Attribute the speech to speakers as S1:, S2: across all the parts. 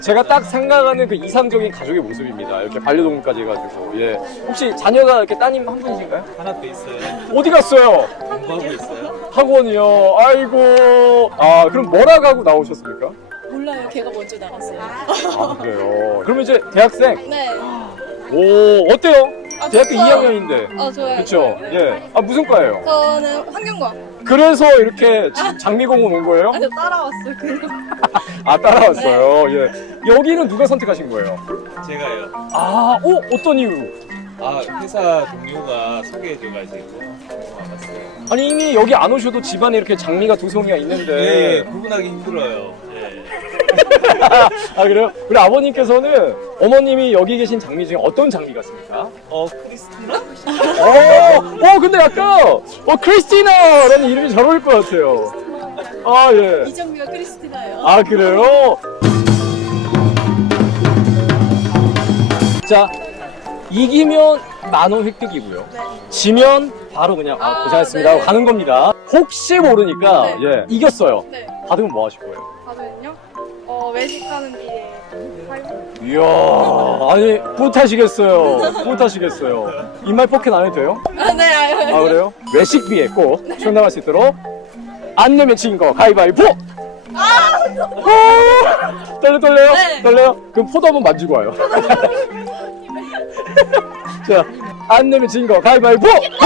S1: 제가 딱 생각하는 그 이상적인 가족의 모습입니다. 이렇게 반려동물까지 해가지고. 예. 혹시 자녀가 이렇게 따님 한 분이신가요?
S2: 하나 더 있어요.
S1: 어디 갔어요?
S2: 공부하고 있어요.
S1: 학원이요. 아이고. 아, 그럼 뭐라고 하고 나오셨습니까?
S3: 몰라요. 걔가 먼저 나갔어요.
S1: 아, 그래요. 그러면 이제 대학생.
S3: 네.
S1: 오, 어때요?
S3: 아,
S1: 대학교
S3: 좋아요.
S1: 2학년인데.
S3: 좋아요.
S1: 그쵸? 예. 아, 무슨 과예요?
S3: 저는 환경과.
S1: 그래서 이렇게 장미공원 온 거예요?
S3: 저 따라왔어요. 그냥.
S1: 아, 따라왔어요. 예. 여기는 누가 선택하신 거예요?
S2: 제가요.
S1: 아, 어떤 이유?
S2: 아, 회사 동료가 소개해줘가지고 와봤어요.
S1: 아니, 이미 여기 안 오셔도 집안에 이렇게 장미가 두 송이가
S2: 네,
S1: 있는데.
S2: 구분하기 힘들어요. 네.
S1: 아, 그래요? 우리 아버님께서는 어머님이 여기 계신 장미 중에 어떤 장미 같습니까?
S2: 크리스티나?
S1: 근데 약간, 크리스티나라는 이름이 잘 어울릴 것 같아요. 아, 예.
S3: 이정미가 크리스티나예요.
S1: 아, 그래요? 자, 이기면 10,000원 획득이고요.
S3: 네.
S1: 지면 바로 그냥 고생했습니다 하고
S3: 네.
S1: 가는 겁니다. 혹시 모르니까
S3: 네.
S1: 예, 이겼어요.
S3: 네.
S1: 받으면 뭐 하실 거예요?
S3: 다들은요? 외식하는 뒤에 사용.
S1: 이야, 아니 못하시겠어요. 인말 포켓 안 해도 돼요?
S3: 네.
S1: 아, 그래요? 외식비에 꼭 충당할 수 있도록 안 내면 진 거 가위바위보! 떨려요?
S3: 네.
S1: 떨려요? 그럼 포도 한번 만지고 와요. 자, 안 내면 진 거 가위바위보!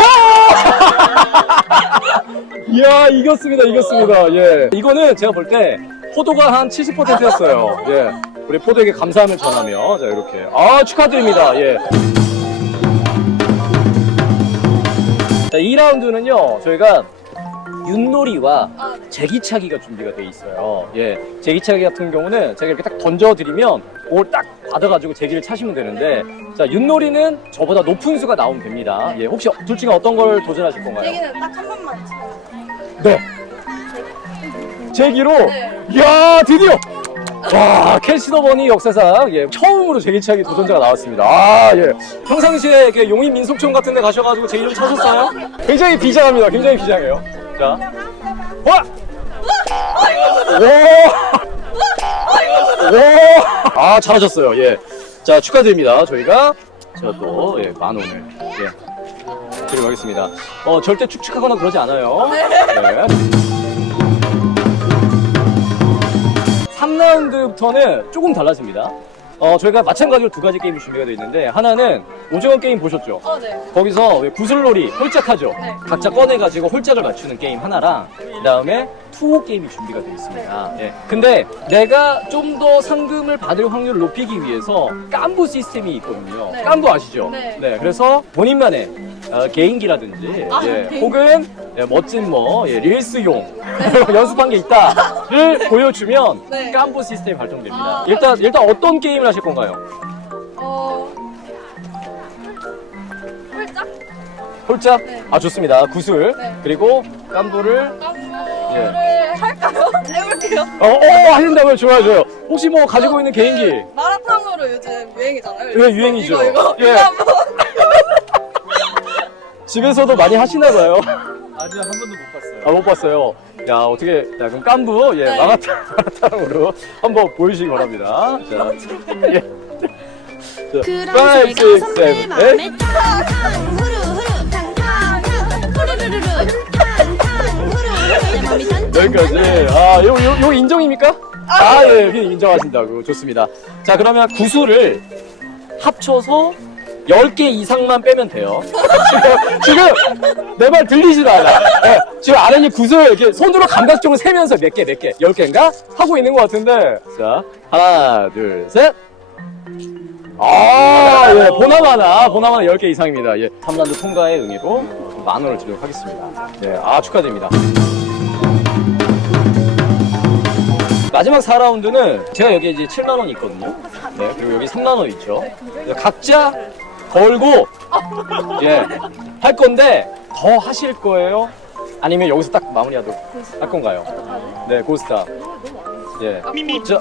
S1: 이야, 이겼습니다. 예. 이거는 제가 볼 때 포도가 한 70%였어요. 예. 우리 포도에게 감사함을 전하며, 자, 이렇게. 아, 축하드립니다. 예. 자, 2라운드는요, 저희가 윷놀이와 제기차기가 준비가 돼 있어요. 예. 제기차기 같은 경우는 제가 이렇게 딱 던져드리면 그걸 딱 받아가지고 제기를 차시면 되는데, 자, 윷놀이는 저보다 높은 수가 나오면 됩니다. 예. 혹시 둘 중에 어떤 걸 도전하실 건가요?
S3: 얘기는 딱 한 번만 치면.
S1: 네. 제기로?
S3: 네.
S1: 이야, 드디어! 와, 캐시더버니 역사상 처음으로 제기차기 도전자가 나왔습니다. 아, 예. 평상시에 이렇게 용인 민속촌 같은 데 가셔가지고 제기 좀 차셨어요? 굉장히 비장합니다. 굉장히 비장해요. 자. 와! 오! 아, 잘하셨어요. 예. 자, 축하드립니다. 저희가 제가 또 10,000원을 드리도록 하겠습니다. 절대 축축하거나 그러지 않아요. 네. 3라운드부터는 조금 달라집니다. 저희가 마찬가지로 두 가지 게임이 준비가 되어 있는데, 하나는 오징어 게임 보셨죠?
S3: 네.
S1: 거기서 구슬놀이, 홀짝하죠?
S3: 네.
S1: 각자 꺼내가지고 홀짝을 맞추는 게임 하나랑, 그 다음에 투호 게임이 준비가 되어 있습니다. 예. 근데 내가 좀 더 상금을 받을 확률을 높이기 위해서 깐부 시스템이 있거든요.
S3: 네.
S1: 깐부 아시죠?
S3: 네.
S1: 그래서 본인만의 개인기라든지,
S3: 개인기.
S1: 혹은 멋진 릴스용 연습한 게 있다를 보여주면
S3: 네.
S1: 깐부 시스템이 발동됩니다. 일단 어떤 게임을 하실 건가요?
S3: 홀짝?
S1: 홀짝?
S3: 네.
S1: 아, 좋습니다. 구슬.
S3: 네.
S1: 그리고 깐부를
S3: 깐부를 할까요? 해볼게요.
S1: 하신다고요? 좋아요. 혹시 뭐 가지고 있는 개인기?
S3: 마라탕으로 요즘 유행이잖아요.
S1: 예, 유행이죠.
S3: 이거.
S1: 예.
S3: 한번.
S1: 집에서도 많이 하시나 봐요.
S2: 아직 한 번도 못 봤어요.
S1: 못 봤어요. 야, 어떻게, 그럼 깐부,
S3: 네.
S1: 마라탕으로 한번 보여주시기 바랍니다. 자, 예. 자, 5, 6, 7, 8. 여기까지. 요 인정입니까? 예, 여기 인정하신다고. 좋습니다. 자, 그러면 구슬을 합쳐서 10개 이상만 빼면 돼요. 지금 내 말 들리지도 않아. 네, 지금 아련이 구슬 이렇게 손으로 감각적으로 세면서 몇 개, 10개인가? 하고 있는 것 같은데. 자, 하나, 둘, 셋. 보나마나 10개 이상입니다. 예. 3라운드 통과의 의미로 10,000원을 드리도록 하겠습니다. 네, 축하드립니다. 마지막 4라운드는 제가 여기 이제 7,000원이 있거든요. 네, 그리고 여기 3,000원 있죠. 각자 걸고 할 건데 더 하실 거예요? 아니면 여기서 딱 마무리하도록 할 건가요? 네, 고스탑. 예. 자,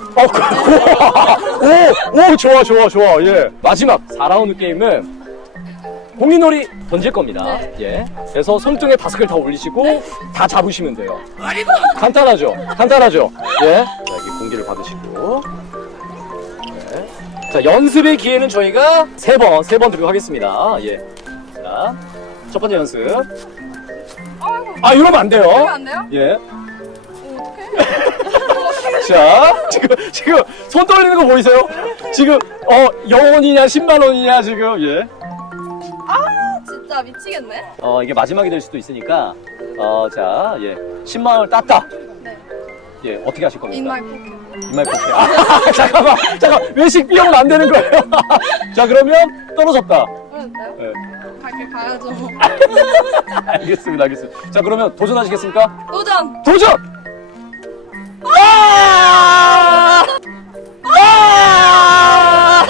S1: 좋아. 예. 마지막 4라운드 게임은 공이놀이 던질 겁니다. 예. 그래서 손등에 5개를 다 올리시고 다 잡으시면 돼요. 간단하죠? 예. 자, 여기 공기를 받으시고. 자, 연습의 기회는 저희가 세 번 드리도록 하겠습니다. 예. 자, 첫 번째 연습.
S3: 아이고.
S1: 아, 이러면 안 돼요.
S3: 이러면 안 돼요?
S1: 예.
S3: 오, 어떡해.
S1: 자, 지금 손 떨리는 거 보이세요? 지금, 0원이냐, 10만원이냐, 지금, 예.
S3: 진짜 미치겠네.
S1: 이게 마지막이 될 수도 있으니까, 자, 예. 10만원을 땄다.
S3: 네.
S1: 예, 어떻게 하실 겁니까?
S3: 인말 포켓.
S1: 인말 포켓. 아, 잠깐만. 외식 비용은 안 되는 거예요. 자, 그러면 떨어졌다.
S3: 그랬나요?
S1: 예.
S3: 갈게 가야죠.
S1: 알겠습니다. 자, 그러면 도전하시겠습니까?
S3: 도전.
S1: 도전! 아! 아!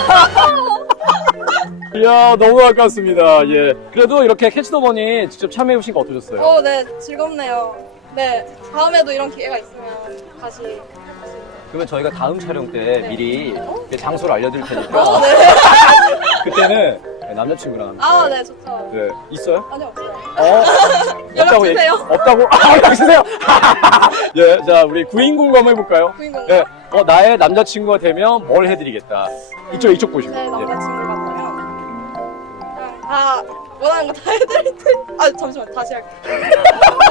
S1: 이야, 너무 아깝습니다. 예. 그래도 이렇게 캐치더머니 직접 참여해보신 거 어떠셨어요?
S3: 네, 즐겁네요. 네, 다음에도 이런 기회가 있으면 다시.
S1: 그러면 저희가 다음 촬영 때
S3: 네.
S1: 미리 장소를 알려드릴 테니까
S3: 네.
S1: 그때는 남자친구랑 함께
S3: 아, 네, 좋죠.
S1: 네, 있어요?
S3: 아니, 없어요.
S1: 없다고
S3: 주세요.
S1: 없다고? 아, 연락 주세요. 예, 자, 우리 구인공고 한번 해볼까요?
S3: 주인공.
S1: 예, 나의 남자친구가 되면 뭘 해드리겠다. 이쪽 보시고.
S3: 제
S1: 예.
S3: 남자친구가 되면 그냥 다 원하는 거 다 해드릴 테. 아, 잠시만, 다시 할게요.